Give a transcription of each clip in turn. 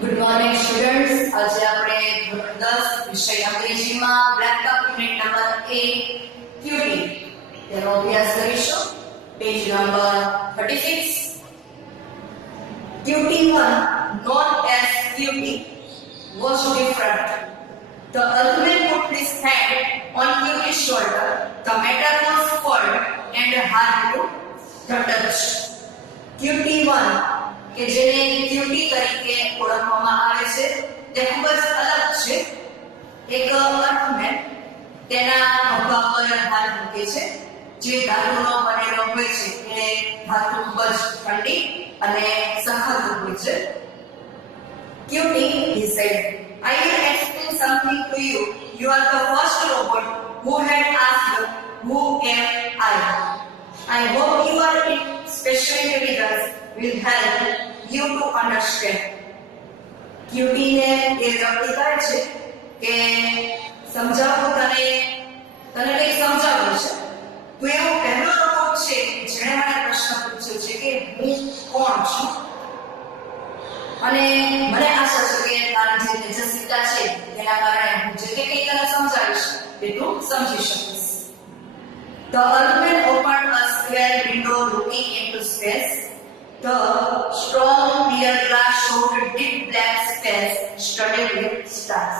Good morning students. આજે આપણે ધોરણ 10 વિષય અંગ્રેજીમાં બ્રેકઅપ યુનિટ નંબર 8 ક્યુટી તેનો અભ્યાસ કરીશું. Page number 36. QT1, known as QT, was different. The Earthman put his hand on QT's shoulder. The matter was cold and hard to touch. QT1 કે જેને ક્યુટી તરીકે ઓળખવામાં આવે છે તે ખૂબ જ અલગ છે. એક અર્થમેન તેના ખભા પર હાથ મૂકે છે. જે ધાતુનો બનેલો હોય છે એ ધાતુ ખૂબ જ ઠંડી અને સખત હોય છે. Cutie, he said, I will explain something to you. You are the first robot who had asked who am I. I hope your special intelligence will help you to understand. Cutie ને એ વ્યક્તિ કહે છે કે સમજાવો તને કંઈક સમજાવવું છે. તો એવો પહેલો રોબોટ છે જેણે મને પ્રશ્ન પૂછ્યો છે કે હું કોણ છું, અને મને આશા છે કે તારી જે તેજસ્વીતા છે તેના કારણે હું જે કંઈ તને સમજાવીશ તે તું સમજી શકીશ. The Earthman opened a square window looking into space. The strong clear glass showed deep black space studded with stars.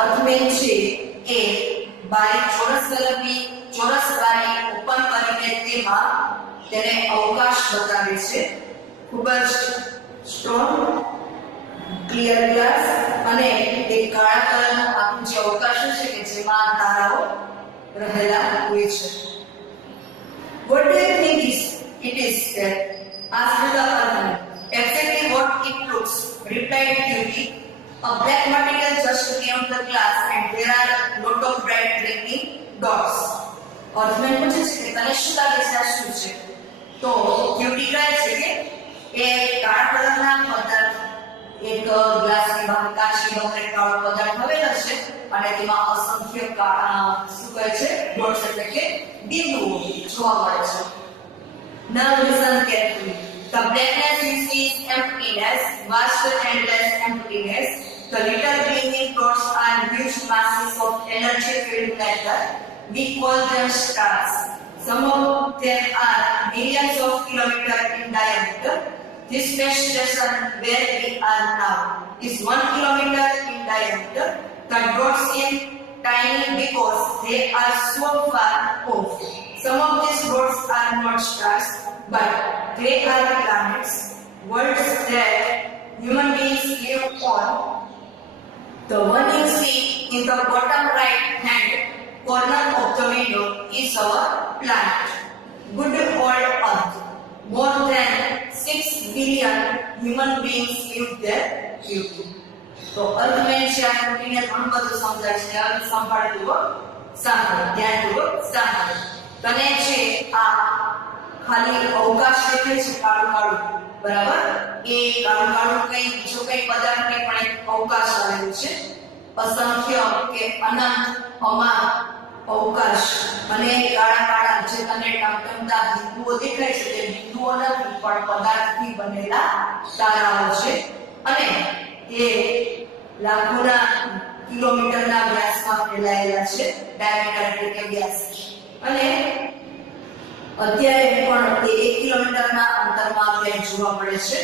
અર્થમેન છે એ બારી ચોરસ બારી ઓપન કરીને તેમાં તેને અવકાશ બતાવે છે. ખૂબ જ સ્ટ્રોંગ ક્લિયર ગ્લાસ અને એક કાળા કલરનું આખું જે અવકાશ છે કે જેમાં તારાઓ રહેલા હોય છે. What do you think it is? Asked the Earthman. Exactly what it looks, replied QT. A black material just came to the glass and there are a lot of bright blinking dots. Earthman પૂછે છે કે તને શું લાગે છે આ શું છે? તો QT કહે છે કે એ કાળા કલરના પદાર્થ એક ગ્લાસની બહાર કાચની બહાર કાળો પદાર્થ આવેલો છે અને તેમાં અસંખ્ય કાળા શું કહે છે ડોટ્સ એટલે કે બિંદુઓ જોવા મળે છે. Now listen carefully. The blackness you see is emptiness, vast endless emptiness. The little gleaming dots are huge masses of energy-filled matter. We call them stars. Some of them are millions of kilometers in diameter. This space station where we are now is 1 kilometer in diameter. The dots seem tiny because they are so far off. Some of these dots are not stars, but they are planets, worlds that human beings live on. The one you see in the bottom right hand corner of the window is our planet, good old Earth. More than 6 billion human beings live there. તો અર્થમેન છે આ કંપનીને ઘણું બધું સમજાય છે. હવે સંભાળતું સાંભળ, ધ્યાનપૂર્વક સાંભળ. તને છે આ ખાલી અવકાશ દેખાય છે કાળું, બરાબર? એ કાળું કઈ બીજો કઈ પદાર્થ નહીં પણ એક અવકાશ આવેલું છે. અસંખ્ય કે અનંત અમાર અવકાશ અને કાળા જે તને ટમટમતા બિંદુઓ દેખાય છે તે બિંદુઓ નથી પણ પદાર્થથી બનેલા તારાઓ છે અને એ લાખોના કિલોમીટરના વ્યાસમાં ફેલાયેલા છે. ડાયામીટર એટલે કે વ્યાસ. અને અત્યારે પણ તે 1 કિલોમીટરના અંતરમાં આપણે જોવા મળે છે.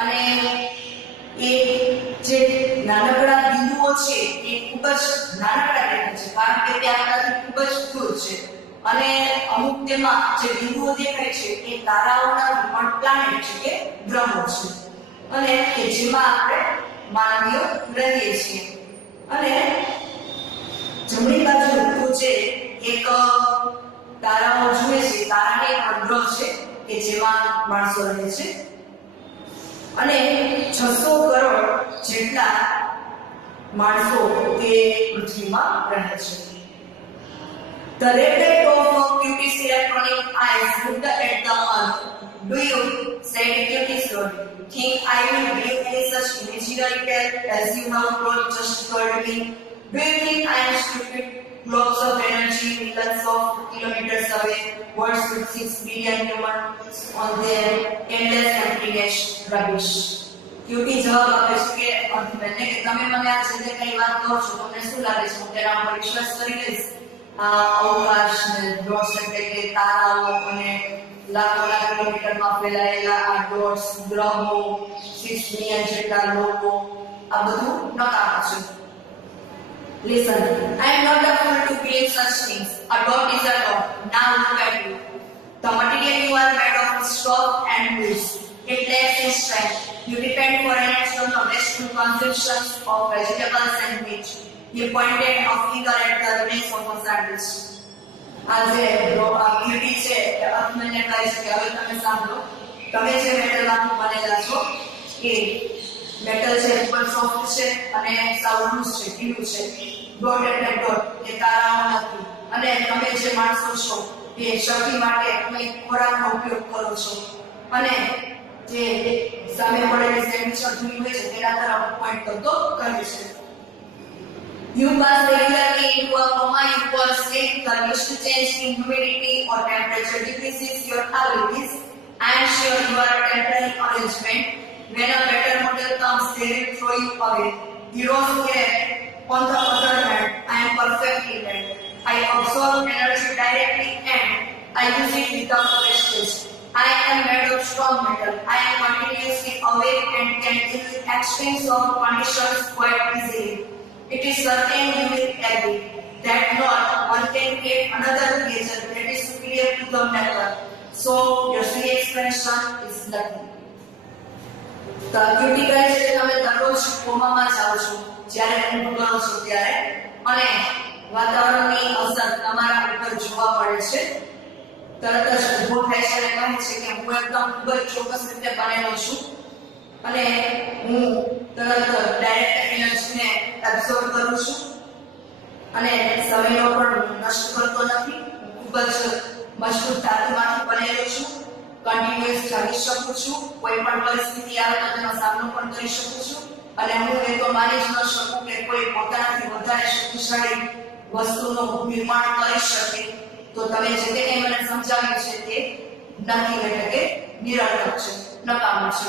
અને એ જે નાનકડા બિંદુઓ છે એ ખૂબ જ નાનકડા દેખાય છે કારણ કે તે આપણાથી ખૂબ જ દૂર છે. અને અમુક તેમાં જે બિંદુઓ દેખાય છે એ તારાઓના પણ પ્લાનેટ છે કે ગ્રહો છે અને કે જેમાં આપણે માનવીઓ રહીએ છીએ. અને જમણી બાજુ તું જે એક તારાઓ જુએ છે, તારાને એક ગ્રહ છે કે જેમાં માણસો રહે છે અને 600 કરોડ જેટલા માણસો તે પૃથ્વીમાં રહે છે. The red light of QT's electronic eyes looked at the earth. Do you, said QT slowly, think I will believe in such imaginary tale as you have just told me? Do you think I am stupid? Globes of energy millions of kilometers away, worlds with 6 billion humans on their endless emptiness rubbish. Cutie જવાબ આપે છે કે અર્થમેનને કે તમે મને આ જે કઈ વાત કહો છો તમને શું લાગે છે હું તેના પર વિશ્વાસ કરી લઈશ. અવકાશ ને ડોટ્સ એટલે કે તારાઓ અને લાખો કિલોમીટરમાં ફેલાયેલા આ ડોટ્સ ગ્રહો 6 મિલિયન જેટલા લોકો આ બધું નકામું છે. Listen, I am not able to believe such things. A dot is a dot. Now look at you. The material you are made of is soft and loose. It lacks in strength. You depend for energy on the western consumptions of vegetables and meat. He pointed a finger at the remains of a sandwich. આજે cutie છે એ અર્થમેનને કહે છે કે હવે તમે સાંભળો, તમે જે મેટલમાંથી બનેલા છો એ મેટલ છે ઉપર સોફ્ટ છે અને સાવ લૂઝ છે, ઢીલું છે. ડોટ એટલે ડોટ એ તારાઓ નથી. અને તમે જે માણસો છો એ શક્તિ માટે તમે ખોરાકનો ઉપયોગ કરો છો અને જે સામે પડેલી સેન્ડવિચ અધૂરી હોય છે તેના તરફ પોઈન્ટ કરતો કરે છે. You pass regularly into a coma equal state. The least change in humidity or temperature decreases your abilities. I am sure you are a temporary arrangement. When a better model comes, they will throw you away. Heroes care on the other hand, I am perfectly right. I absorb energy directly and I use it without wastage. I am made of strong metal. I am continuously awake and can deal with extremes of conditions quite easily. It is certain you will agree that not one can create another creature that is superior to the metal. So your silly explanation is nothing. The cutie કહે છે કે તમે દરરોજ કોમામાં જાઓ છો જ્યારે ઊંઘ કરો છો ત્યારે અને વાતાવરણની અસર તમારા ઉપર જોવા મળે છે. તરત જ ઊભો થાય છે અને કહે છે કે હું એકદમ ખૂબ જ ચોક્કસ રીતે બનેલો છું અને હું તરત ડાયરેક્ટ એનર્જીને એબ્સોર્બ કરું છું અને સમયનો પણ નષ્ટ કરતો નથી. હું ખૂબ જ મજબૂત ધાતુમાંથી બનેલો છું. કન્ટિન્યુઅસ ચાલી શકું છું. કોઈ પણ પરિસ્થિતિ આવે તો તેનો સામનો પણ કરી શકું છું અને હું એ તો માની જ ન શકું કે કોઈ પોતાનાથી વધારે શક્તિશાળી વસ્તુનું નિર્માણ કરી શકે. તો તમે જે કંઈ મને સમજાવ્યું છે તે નથી, એટલે કે નિરર્થક છે, નકામું છે.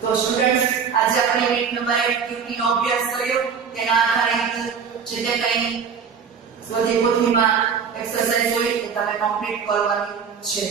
તો સ્ટુડન્ટ્સ આજે આપણે યુનિટ નંબર 8 ક્યુટીનો અભ્યાસ કર્યો. તેના આધારિત જે કંઈ સ્વદેહ પોથીમાં એક્સરસાઇઝ હોય તે તમે કમ્પ્લીટ કરવાની છે.